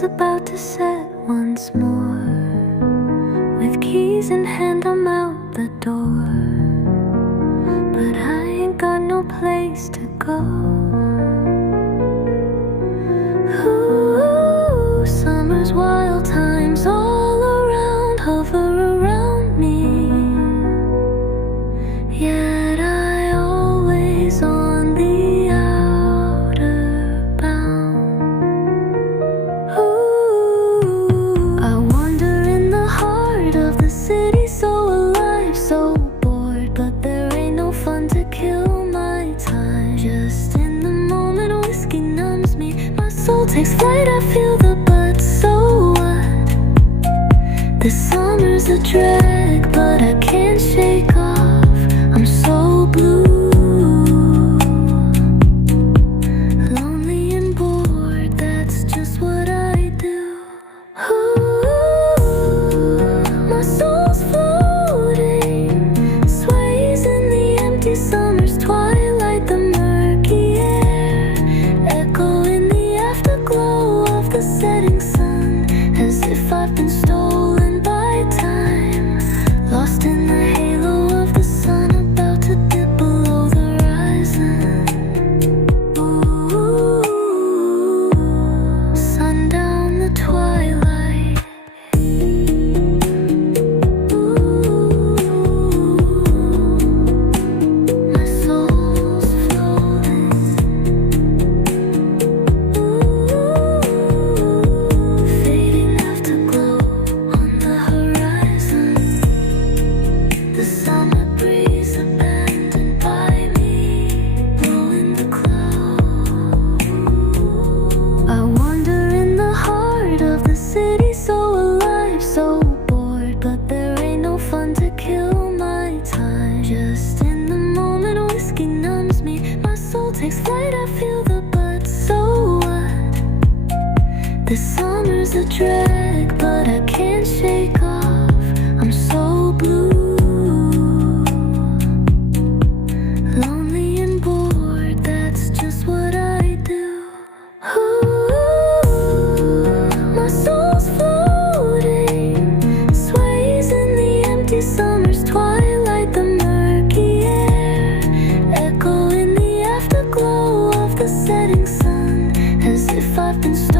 sun's about to set once more. With keys in hand I'm out the door, but I ain't got no place to go. Ooh, summer's wild times all around, hover around me. Yet I always on the outer bound. Ooh, I wander in the heart of the city, so alive, so bored, but there ain't no fun to kill my time. Just in the moment, whiskey numbs me. My soul takes flight, I feel the buzz, so what? This summer's a drag, but I can't shake off. I'm so blue, lonely and bored, that's just what I do. Ooh, my soul's floating, sways in the empty summer's twilight, the murky air, echo in the afterglow of the setting sun, as if I've been stolen by time, lost in the halo of the sun, about to dip below the horizon. Ooh, sundown, the twilight. Ooh, my soul's floating. Ooh, fading afterglow on the horizon. The summer breeze abandoned by me, blowing the clouds. I wander in the heart of the city, so alive, so bored, but there ain't no fun to kill my time. Just in the moment, whiskey numbs me. My soul takes flight, I feel the buzz, so what? This summer's a drag, but I can't shake off. I'm so blue, lonely and bored, that's just what I do. Ooh, my soul's floating, sways in the empty summer's twilight, the murky air, echo in the afterglow of the setting sun, as if I've been stolen